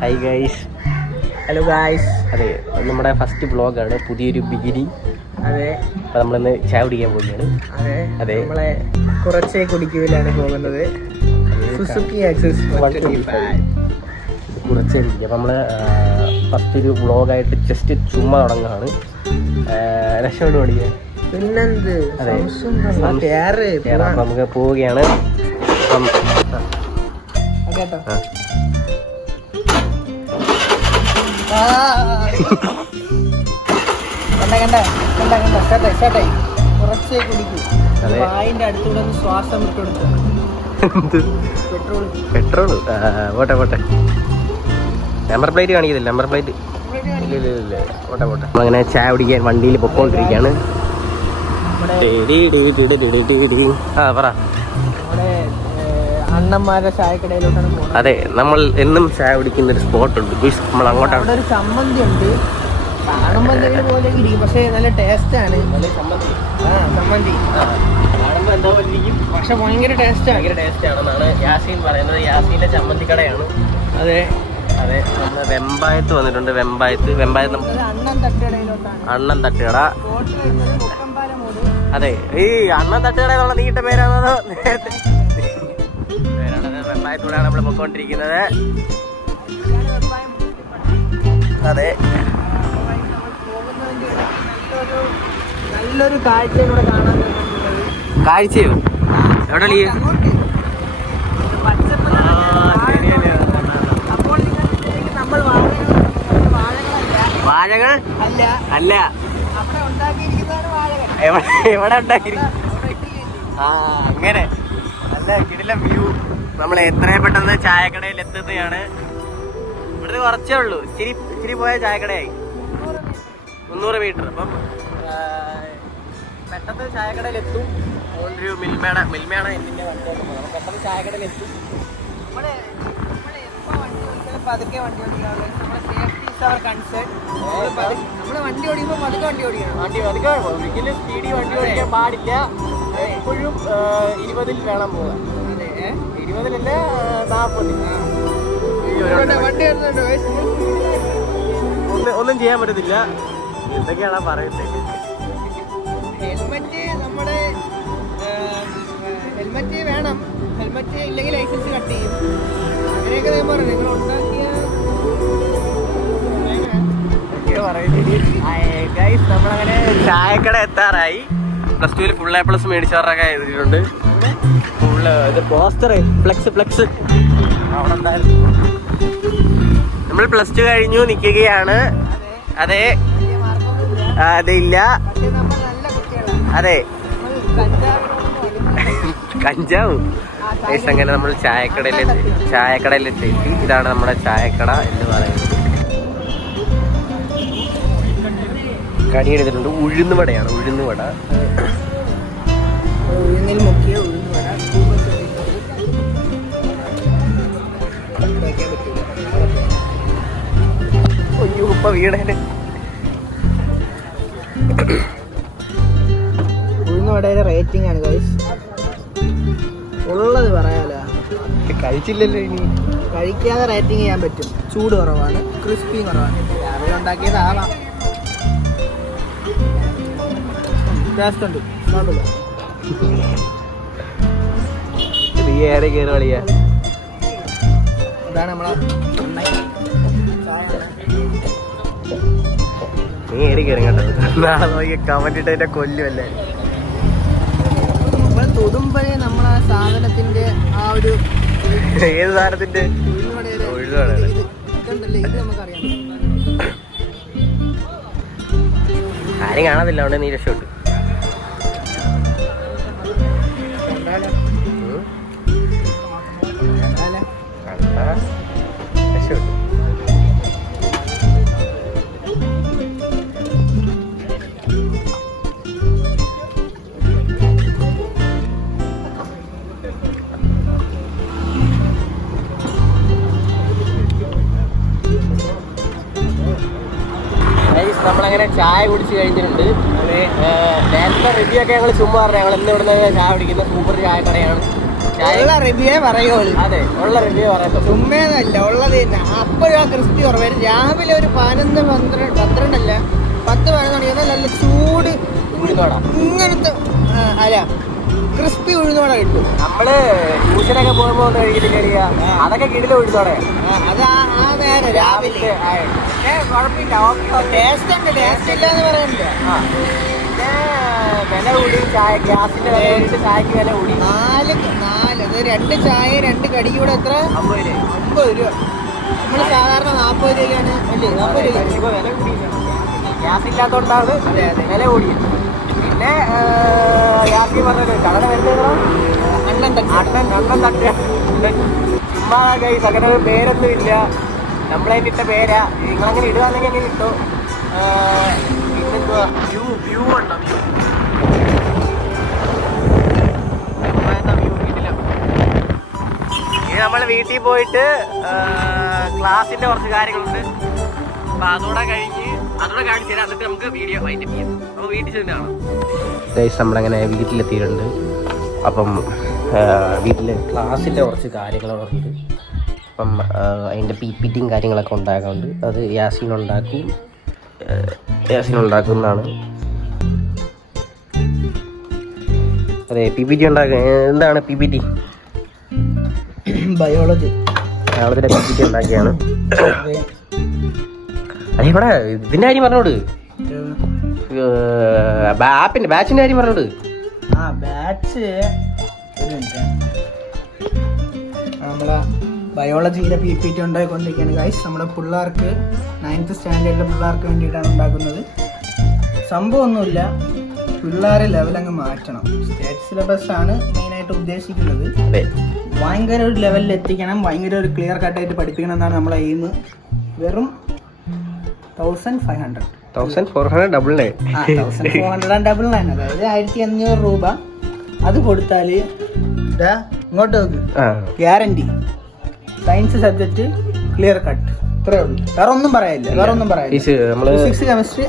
Hi guys. Hello guys. അതെ, നമ്മുടെ first വ്ളോഗാണ്, പുതിയൊരു ബിഗിനിങ്. അതെ, അപ്പോൾ നമ്മളിന്ന് ചായ കുടിക്കാൻ പോവുകയാണ്. അതെ, നമ്മളെ കുറച്ചേ കുടിക്കുകയിലാണ് പോകുന്നത്. സുസുക്കി ആക്സസ് 125 കുറച്ചേ കുടിക്കുക. അപ്പോൾ നമ്മൾ ഫസ്റ്റ് ഒരു വ്ളോഗായിട്ട് ജസ്റ്റ് ചുമ്മാ തുടങ്ങുകയാണ്. രക്ഷപ്പെട്ട് പഠിക്കുക. പിന്നെന്ത് അപ്പം നമുക്ക് പോവുകയാണ്. കേട്ടോ, കുറച്ചേ കുടിക്കൂ. വായിന്റെ അടുത്തൂടെ ഒന്ന് ശ്വാസം വിട്ടെടുക്കുക. പെട്രോൾ പോട്ടെ. നമ്പർ പ്ലേറ്റ് കാണിക്കുന്നില്ല. നമ്പർ പ്ലേറ്റ് ഇല്ല. പോട്ടെ. അങ്ങനെ ചായ കുടിക്കാൻ വണ്ടിയിൽ പൊക്കോണ്ടിരിക്കുകയാണ്. പറ. അണ്ണന്മാരുടെ ചായക്കടയിലോട്ടാണ് പോകുന്നത്. അതെ, നമ്മൾ എന്നും ചായ കുടിക്കുന്ന ഒരു സ്പോട്ട് ഉണ്ട്. നമ്മൾ അങ്ങോട്ടാണ്. അവിടെ ഒരു ചമ്മന്തി ഉണ്ട്. കാണുമ്പോൾ എന്തെങ്കിലും പോലെ ഇരിക്കും, പക്ഷേ നല്ല ടേസ്റ്റാണ്. ചമ്മന്തി പക്ഷെ ഭയങ്കര ടേസ്റ്റാണെന്നാണ് യാസീൻ പറയുന്നത്. യാസീൻ്റെ ചമ്മന്തി കടയാണ്. അതെ, നമ്മൾ വെമ്പായത്ത് വന്നിട്ടുണ്ട്. വെമ്പായത്ത് അണ്ണൻ തട്ടുകട. അതെ, ഈ അണ്ണൻ തട്ടുകട എന്നുള്ള നീട്ട പേരാണോ? നേരത്തെ വെമ്പായത്തൂടെയാണ് നമ്മൾ പൊയ്ക്കൊണ്ടിരിക്കുന്നത്. അതെ, നല്ലൊരു കാഴ്ചയും കൂടെ കാണാൻ. കാഴ്ചയോ? എവിടെ വാഴകൾ അല്ല, എവിടെ ഉണ്ടാക്കിയിരിക്കും? അങ്ങനെ നല്ല കിടിലം വ്യൂ. നമ്മൾ എത്രയും പെട്ടെന്ന് ചായക്കടയിൽ എത്തുന്നതാണ്. ഇവിടുന്ന് കുറച്ചേ ഉള്ളൂ. ഇച്ചിരി പോയ ചായക്കടയായി 300 മീറ്റർ. അപ്പം പെട്ടെന്ന് ചായക്കടയിൽ എത്തും. ഒരു മിൽമയാണ് എന്തിൻ്റെ വണ്ടി. പെട്ടെന്ന് ചായക്കടയിൽ എത്തും. പതുക്കെ വണ്ടി ഓടിക്കാറുള്ളൂ. നമ്മുടെ സേഫ്റ്റി ഈസ് അവർ കൺസേൺ. നമ്മൾ വണ്ടി ഓടിക്കുമ്പോൾ പതുക്കെ വണ്ടി ഓടിക്കണം. ഒരിക്കലും സ്പീഡിൽ വണ്ടി ഓടിക്കാൻ പാടില്ല. എപ്പോഴും 20-ൽ വേണം പോകാൻ. 20-ലല്ല 40. ഒന്നും ചെയ്യാൻ പറ്റത്തില്ല. എന്തൊക്കെയാണ് പറയുന്നത്? ഹെൽമെറ്റ് വേണം. ഹെൽമെറ്റ് ഇല്ലെങ്കിൽ ലൈസൻസ് കട്ട് ചെയ്യും. അങ്ങനെയൊക്കെ ഞാൻ പറഞ്ഞു. നിങ്ങൾ ഉണ്ടാക്കിയ നമ്മളങ്ങനെ ചായക്കട എത്താറായി. +2 ഫുൾ A+ മേടിച്ചവരൊക്കെ എഴുതിയിട്ടുണ്ട്. ഫുള്ള് ഇത് പോസ്റ്റർ ഫ്ലെക്സ് അവിടെ ഉണ്ടായിരുന്നു. നമ്മൾ +2 കഴിഞ്ഞു നിൽക്കുകയാണ്. അതെ, അതില്ല. അതെ, കഞ്ചാവ്. അങ്ങനെ നമ്മൾ ചായക്കടയിലെത്തി. ഇതാണ് നമ്മുടെ ചായക്കട എന്ന് പറയുന്നത്. കടി എടുത്തിട്ടുണ്ട്. ഉഴുന്നുവടയാണ്. ഉഴുന്നുവട മുക്കിയ ഉഴുന്നുവട. അയ്യോ, ഇപ്പൊ വീടേന് ഉഴുന്നുവടയുടെ റേറ്റിംഗ് ആണ് ഗൈസ്. ഉള്ളത് പറയാലോ. കഴിച്ചില്ലല്ലോ. ഇനി കഴിക്കാതെ റേറ്റിംഗ് ചെയ്യാൻ പറ്റും. ചൂട് കുറവാണ്, ക്രിസ്പി കുറവാണ്. രാവിലെ ഉണ്ടാക്കിയതാവാം. ടേസ്റ്റ് ഉണ്ട്. അതാണ് നമ്മളെ നീ ഏറി കയറി കേട്ടോ. നാളെ നോക്കി കമന്റ് ഇട്ട് അതിന്റെ കൊല്ലുമല്ലേ. തൊടുമ്പോഴേ നമ്മളെ സാധനത്തിന്റെ ആ ഒരു ഏത് സാധനത്തിന്റെ ഉഴുന്നുവട ഇത് നമുക്കറിയാം. ആരും കാണാതില്ല. അവിടെ നീ രക്ഷപ്പെട്ടു. നമ്മളങ്ങനെ ചായ കുടിച്ച് കഴിഞ്ഞിട്ടുണ്ട്. നേരത്തെ റിവ്യൂ ഒക്കെ ഞങ്ങൾ ചുമ്മാ പറഞ്ഞു. ഞങ്ങൾ ഇന്ന് ഇവിടുന്ന് ചായ കുടിക്കുന്ന സൂപ്പർ ചായക്കടയാണ്. ഉള്ള റിവ്യൂ പറയുള്ളൂ. അതെ, ഉള്ള റിവ്യൂ പറയത്തുള്ളൂ. ചുമ്മേന്നല്ല, ഉള്ളത് തന്നെ. അപ്പോഴും ആ ക്രിസ്പി കുറവായിരുന്നു. രാവിലെ ഒരു 12 മണിയൊന്നും നല്ല ചൂട് ഉഴുന്നോട ഇങ്ങനത്തെ അല്ല ക്രിസ്പി ഉഴുന്നോട കിട്ടും. നമ്മള് ട്യൂഷനൊക്കെ പോകുമ്പോ ഒന്ന് കഴിക്കില്ല, അതൊക്കെ കിടില ഉഴുന്നോടെ. അത് ആ നേരം രാവിലെ കുഴപ്പമില്ല, ടേസ്റ്റ് ഉണ്ട്, ടേസ്റ്റ് ഇല്ല എന്ന് പറയുന്നില്ല. വില കൂടി, ചായ ഗ്യാസിന്റെ വില കൂടിയിട്ട് ചായക്ക് വില കൂടി. 4 അത് 2 ചായ 2 കടിക്ക് കൂടെ എത്ര? 50 രൂപ. നമ്മള് സാധാരണ 40 രൂപയാണ് അല്ലേ? 40 രൂപ. ഇപ്പൊ വില കൂടി, ഗ്യാസ് ഇല്ലാത്തോണ്ടാണ് വില കൂടിയത്. പിന്നെ ഗ്യാസ് പറഞ്ഞത് കടല വരുന്നതോ അണ്ണൻ തട്ട് ചുമ്മാ കൈസ്, അങ്ങനെ പേരൊന്നും ഇല്ല, നമ്മളതിന് ഇട്ട പേരാ. നിങ്ങളങ്ങനെ ഇടുകയാണെങ്കിൽ അങ്ങനെ കിട്ടും. പിന്നെന്തുവാ വ്യൂ ഉണ്ടോ? ഇനി നമ്മൾ വീട്ടിൽ പോയിട്ട് ക്ലാസ്സിന്റെ കുറച്ച് കാര്യങ്ങളുണ്ട്, അപ്പൊ അതോടെ കാണിച്ചു തരാം. എന്നിട്ട് നമുക്ക് വീഡിയോ വൈൻഡപ്പ് ചെയ്യാം. അപ്പോൾ വീട്ടിൽ ചെന്ന് കാണാം. നമ്മളങ്ങനെ വീട്ടിലെത്തിയിട്ടുണ്ട്. അപ്പം വീട്ടിൽ ക്ലാസ്സിൻ്റെ കുറച്ച് കാര്യങ്ങളുണ്ട്. അപ്പം അതിൻ്റെ PPTയും കാര്യങ്ങളൊക്കെ ഉണ്ടാക്കാറുണ്ട്. അത് യാസീൻ ഉണ്ടാക്കുന്നതാണ്. അതെ, PPT ഉണ്ടാക്കുക. എന്താണ് PPT? ബയോളജി. ഞങ്ങളിതിൻ്റെ PPT ഉണ്ടാക്കിയാണ്. അതെ, ഇവിടെ ഇതിൻ്റെ കാര്യം പറഞ്ഞോട്, ബാച്ചിൻ്റെ കാര്യം പറഞ്ഞോട്. ബാച്ച് നമ്മളെ ബയോളജിയിലെ PPT ഉണ്ടായിക്കൊണ്ടിരിക്കുകയാണ് ഗൈസ്. നമ്മുടെ പിള്ളേർക്ക് 9th സ്റ്റാൻഡേർഡിലെ പിള്ളേർക്ക് വേണ്ടിയിട്ടാണ് ഉണ്ടാക്കുന്നത്. സംഭവമൊന്നുമില്ല, പിള്ളേരെ ലെവലങ്ങ് മാറ്റണം. സ്റ്റേറ്റ് സിലബസ് ആണ് മെയിനായിട്ട് ഉദ്ദേശിക്കുന്നത്. ഭയങ്കര ഒരു ലെവലിൽ എത്തിക്കണം, ഭയങ്കര ഒരു ക്ലിയർ കട്ടായിട്ട് പഠിപ്പിക്കണം എന്നാണ് നമ്മളെ എയിം. വെറും 1400 ഡബിൾ 1499, അതായത് 1500 രൂപ. അത് കൊടുത്താൽ ഇങ്ങോട്ട് നോക്ക്, guarantee science subject clear cut. ഇത്രേ ഉള്ളൂ, വേറെ ഒന്നും പറയാനില്ല. Physics chemistry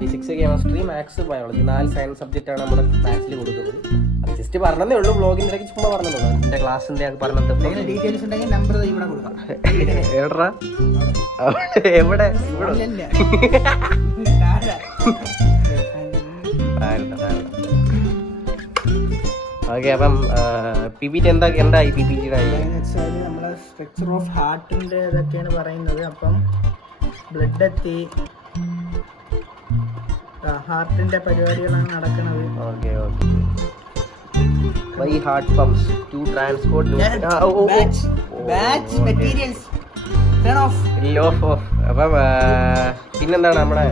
physics, chemistry, maths, biology 4 science subject ആണ് നമ്മുടെ ബാച്ചിൽ കൊടുക്കുന്നത്. അത് ജസ്റ്റ് പറഞ്ഞതേ ഉള്ളൂ, ബ്ലോഗിൻ്റെ ഇടയ്ക്ക് ചുമ്മാ പറഞ്ഞതേ ഉള്ളൂ. എൻ്റെ ക്ലാസ്സിൻ്റെ അത് പറഞ്ഞത്. ഡീറ്റെയിൽസ് ഉണ്ടെങ്കിൽ നമ്പർ ഇവിടെ കൊടുക്കാം. എവിടെ? ഓക്കെ, അപ്പം PPT എന്തായി? PPTയുടെ നമ്മളെ സ്ട്രക്ചർ ഓഫ് ഹാർട്ടിന്റെ ഇതൊക്കെയാണ് പറയുന്നത്. അപ്പം ബ്ലഡ് എത്തി, ഹാർട്ടിന്റെ പരിപാടികളാണ് നടക്കുന്നത്. Okay. Why heart pumps to transport batch materials turn off. അപ്പം പിന്നെന്താണ് നമ്മുടെ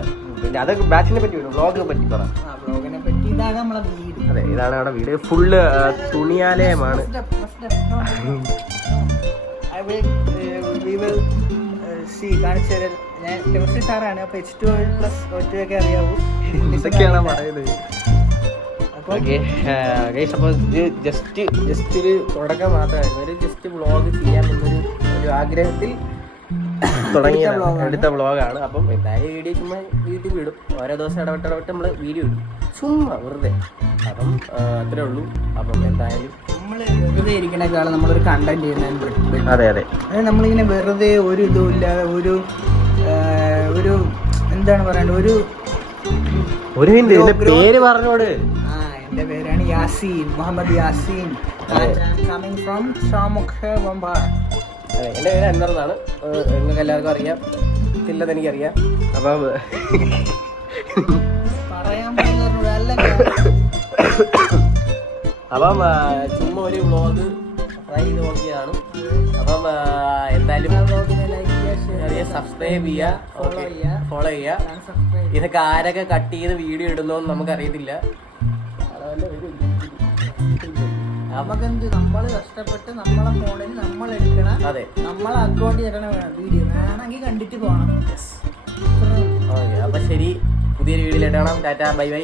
അത് ബാച്ചിനെ പറ്റി വ്ളോഗിനെ പറ്റി പറ. വ്ളോഗിനെ പറ്റി ഇതാണ് നമ്മളെ വീട്. അതെ, ഇതാണ് നമ്മുടെ വീട്. ഫുള്ള് തുണിയാലയമാണ്. ഞാൻ കെമിസ്ട്രി സാറാണ്, അപ്പൊ H2O+O2 ഒക്കെ അറിയാവൂ. ഇതൊക്കെയാണ് പറയുന്നത്. ഓക്കെ ഗൈസ്, അപ്പോൾ ഇത് ജസ്റ്റ് ഒരു തുടക്കം മാത്രമായിരുന്നു. ഒരു ജസ്റ്റ് വ്ളോഗ് ചെയ്യാൻ ഒരു ആഗ്രഹത്തിൽ തുടങ്ങിയ എടുത്ത വ്ളോഗാണ്. അപ്പം എന്തായാലും വീഡിയോ ചുമ്മാ വീട്ടിൽ വിടും. ഓരോ ദിവസം ഇടവിട്ട് നമ്മൾ വീഡിയോ ഇടും, ചുമ്മാ വെറുതെ. അപ്പം അത്രേ ഉള്ളൂ. അപ്പം എന്തായാലും നമ്മൾ വെറുതെ ഇരിക്കണേക്കാളും നമ്മളൊരു കണ്ടന്റ് ചെയ്യുന്ന. അതെ, അതായത് നമ്മളിങ്ങനെ വെറുതെ ഒരു ഇതുമില്ല, ഒരു എന്താണ് പറയണ്ടത്, ഒരു പേര് പറഞ്ഞോട്. എൻ്റെ പേരാണ് യാസീൻ, മുഹമ്മദ് യാസീൻ. കമ്മിങ് ഫ്രം ഷാമുഖ് വമ്പാർ. അതെ, എൻ്റെ പേര് അൻവർ എന്നാണ്. നിങ്ങൾക്ക് എല്ലാവർക്കും അറിയാം, ഇല്ലെന്ന് എനിക്കറിയാം. അപ്പം പറയാൻ അപ്പം ചുമ്മാ ഒരു വ്ളോഗ് ട്രൈ ചെയ്ത് നോക്കിയതാണ്. അപ്പം എന്തായാലും സബ്സ്ക്രൈബ് ചെയ്യുക, ഫോളോ ചെയ്യുക. ഇതൊക്കെ ആരൊക്കെ കട്ട് ചെയ്ത് വീഡിയോ ഇടുന്നോന്ന് നമുക്കറിയത്തില്ല. നമുക്കെന്ത്, നമ്മൾ കഷ്ടപ്പെട്ട് നമ്മളെ ഫോണിൽ നമ്മൾ എടുക്കണം. അതെ, നമ്മളെ അക്കൗണ്ടിൽ തരണ വീഡിയോ വേണമെങ്കിൽ കണ്ടിട്ട് പോകണം. ഓക്കെ, അപ്പം ശരി, പുതിയൊരു വീഡിയോയിലായിട്ട് കാണാം. ടാറ്റ, ബൈ.